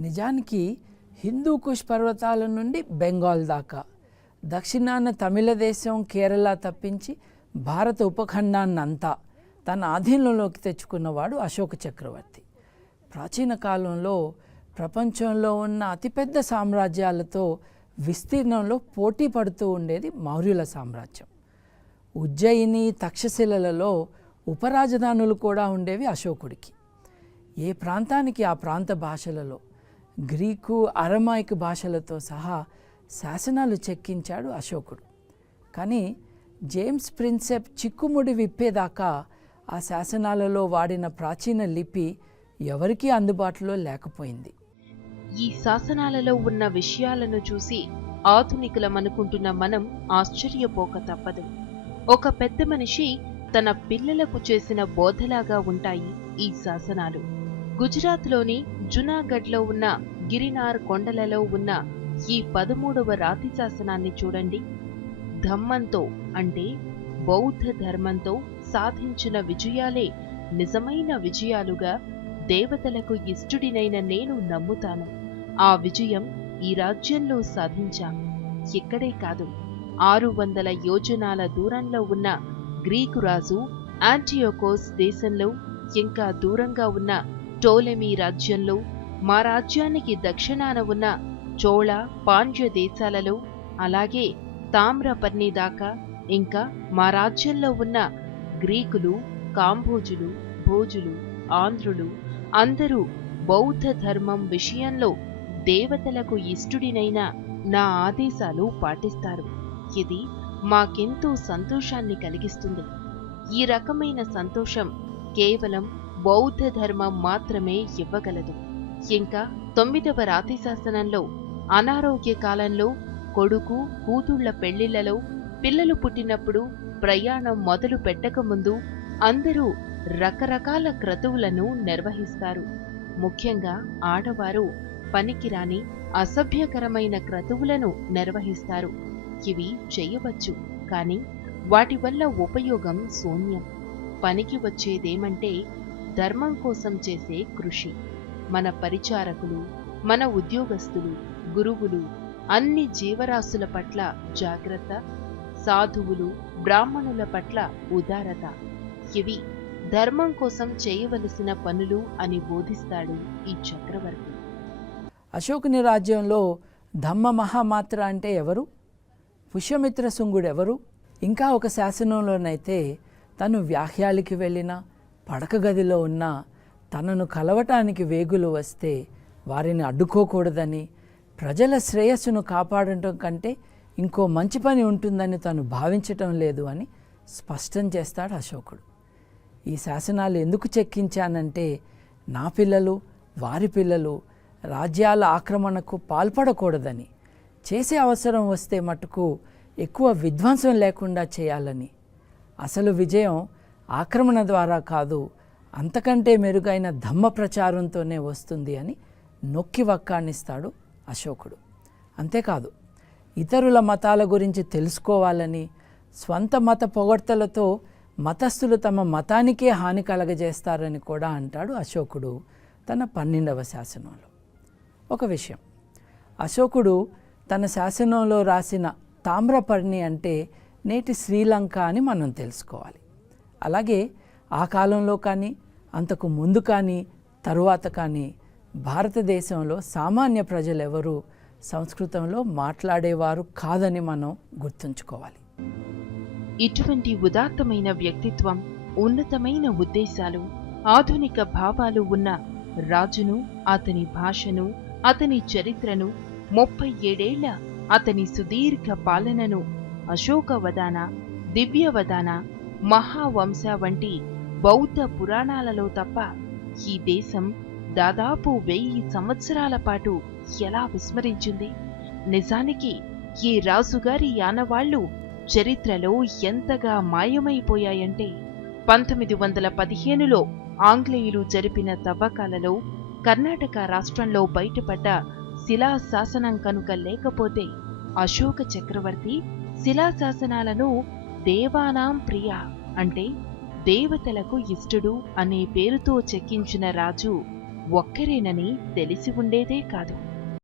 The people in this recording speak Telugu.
నిజానికి హిందూ కుష్ పర్వతాల నుండి బెంగాల్ దాకా. దక్షిణాన తమిళ దేశం కేరళ తప్పించి భారత ఉపఖండాన్నంతా తన ఆధీనంలోకి తెచ్చుకున్నవాడు అశోక చక్రవర్తి. ప్రాచీన కాలంలో ప్రపంచంలో ఉన్న అతిపెద్ద సామ్రాజ్యాలతో విస్తీర్ణంలో పోటీ పడుతూ ఉండేది మౌర్యుల సామ్రాజ్యం. ఉజ్జయిని తక్షశిలలో ఉపరాజధానులు కూడా ఉండేవి అశోకుడికి. ఏ ప్రాంతానికి ఆ ప్రాంత భాషలలో? గ్రీకు అరమాయిక్ భాషలతో సహా శాసనాలు చెక్కించాడు అశోకుడు. కానీ జేమ్స్ ప్రిన్సెప్ చిక్కుముడి విప్పేదాకా ఆ శాసనాలలో వాడిన ప్రాచీన లిపి ఎవరికీ అందుబాటులో లేకపోయింది. ఈ శాసనాలలో ఉన్న విషయాలను చూసి ఆధునికులమనుకుంటున్న మనం ఆశ్చర్యపోక తప్పదు. ఒక పెద్ద మనిషి తన పిల్లలకు చేసిన బోధలాగా ఉంటాయి ఈ శాసనాలు. గుజరాత్లోని జునాగఢ్లో ఉన్న గిరినార్ కొండలలో ఉన్న ఈ పదమూడవ రాతి శాసనాన్ని చూడండి. ధమ్మంతో అంటే బౌద్ధ ధర్మంతో సాధించిన విజయాలే నిజమైన విజయాలుగా దేవతలకు ఇష్టుడినైన నేను నమ్ముతాను. ఆ విజయం ఈ రాజ్యంలో సాధించాం. ఇక్కడే కాదు ఆరు వందల యోజనాల దూరంలో ఉన్న గ్రీకు రాజు యాంటియోకోస్ దేశంలో ఇంకా దూరంగా ఉన్న టోలెమీ రాజ్యంలో మా రాజ్యానికి దక్షిణాన ఉన్న చోళ పాండ్య దేశాలలో అలాగే తామ్రపర్ణి దాకా ఇంకా మా రాజ్యంలో ఉన్న గ్రీకులు కాంబోజులు భోజులు ఆంధ్రులు అందరూ బౌద్ధ ధర్మం విషయంలో దేవతలకు ఇష్టుడినైన నా ఆదేశాలు పాటిస్తారు. ఇది మాకెంతో సంతోషాన్ని కలిగిస్తుంది. ఈ రకమైన సంతోషం కేవలం బౌద్ధ ధర్మం మాత్రమే ఇవ్వగలదు. ఇంకా తొమ్మిదవ రాతి శాసనంలో అనారోగ్య కాలంలో కొడుకు కూతుళ్ళ పెళ్ళిళ్ళలో పిల్లలు పుట్టినప్పుడు ప్రయాణం మొదలు పెట్టకముందు అందరూ రకరకాల క్రతువులను నిర్వహిస్తారు. ముఖ్యంగా ఆడవారు పనికిరాని అసభ్యకరమైన క్రతువులను నిర్వహిస్తారు. ఇవి చేయవచ్చు కానీ వాటి వల్ల ఉపయోగం శూన్యం. పనికి వచ్చేదేమంటే ధర్మం కోసం చేసే కృషి. మన పరిచారకులు మన ఉద్యోగస్తులు గురువులు అన్ని జీవరాశుల పట్ల జాగ్రత్త సాధువులు బ్రాహ్మణుల పట్ల ఉదారత. ఇవి ధర్మం కోసం చేయవలసిన పనులు అని బోధిస్తాడు ఈ చక్రవర్తి. అశోకుని రాజ్యంలో ధమ్మ మహామాత్ర అంటే ఎవరు? పుష్యమిత్ర శృంగుడు ఎవరు ఇంకా ఒక శాసనంలోనైతే తను వ్యాహ్యాలకి వెళ్ళిన పడక గదిలో ఉన్న తనను కలవటానికి వేగులు వస్తే వారిని అడ్డుకోకూడదని ప్రజల శ్రేయస్సును కాపాడటం కంటే ఇంకో మంచి పని ఉంటుందని తను భావించటం లేదు అని స్పష్టం చేస్తాడు అశోకుడు. ఈ శాసనాలు ఎందుకు చెక్కించానంటే నా పిల్లలు వారి పిల్లలు రాజ్యాల ఆక్రమణకు పాల్పడకూడదని చేసే అవసరం వస్తే మటుకు ఎక్కువ విధ్వంసం లేకుండా చేయాలని. అసలు విజయం ఆక్రమణ ద్వారా కాదు అంతకంటే మెరుగైన ధమ్మ ప్రచారంతోనే వస్తుంది అని నొక్కి వక్కాణిస్తాడు అశోకుడు. అంతేకాదు ఇతరుల మతాల గురించి తెలుసుకోవాలని స్వంత మత పొగడ్తలతో మతస్థులు తమ మతానికే హాని కలగజేస్తారని కూడా అంటాడు అశోకుడు తన పన్నెండవ శాసనంలో. ఒక విషయం అశోకుడు తన శాసనంలో రాసిన తామ్రపర్ణి అంటే నేటి శ్రీలంక అని మనం తెలుసుకోవాలి. అలాగే ఆ కాలంలో కానీ అంతకు ముందు కానీ తరువాత కానీ భారతదేశంలో సామాన్య ప్రజలెవరూ సంస్కృతంలో మాట్లాడేవారు కాదని మనం గుర్తుంచుకోవాలి. ఇటువంటి ఉదాత్తమైన వ్యక్తిత్వం ఉన్నతమైన ఉద్దేశాలు ఆధునిక భావాలు ఉన్న రాజును అతని భాషను అతని చరిత్రను ముప్పై ఏడేళ్ళ అతని సుదీర్ఘ పాలనను అశోకవదాన దివ్యవదాన మహావంశ వంటి బౌద్ధ పురాణాలలో తప్ప ఈ దేశం దాదాపు వెయ్యి సంవత్సరాల పాటు ఎలా విస్మరించింది? నిజానికి ఈ రాజుగారి యానవాళ్ళు చరిత్రలో ఎంతగా మాయమైపోయాయంటే పంతొమ్మిది వందల పదిహేనులో ఆంగ్లేయులు జరిపిన తవ్వకాలలో కర్ణాటక రాష్ట్రంలో బయటపడ్డ శిలా శాసనం కనుక లేకపోతే అశోక చక్రవర్తి శిలా శాసనాలను దేవానాం ప్రియ అంటే దేవతలకు ఇష్టడు అనే పేరుతో చెక్కించిన రాజు ఒక్కరేనని తెలిసి ఉండేదే కాదు.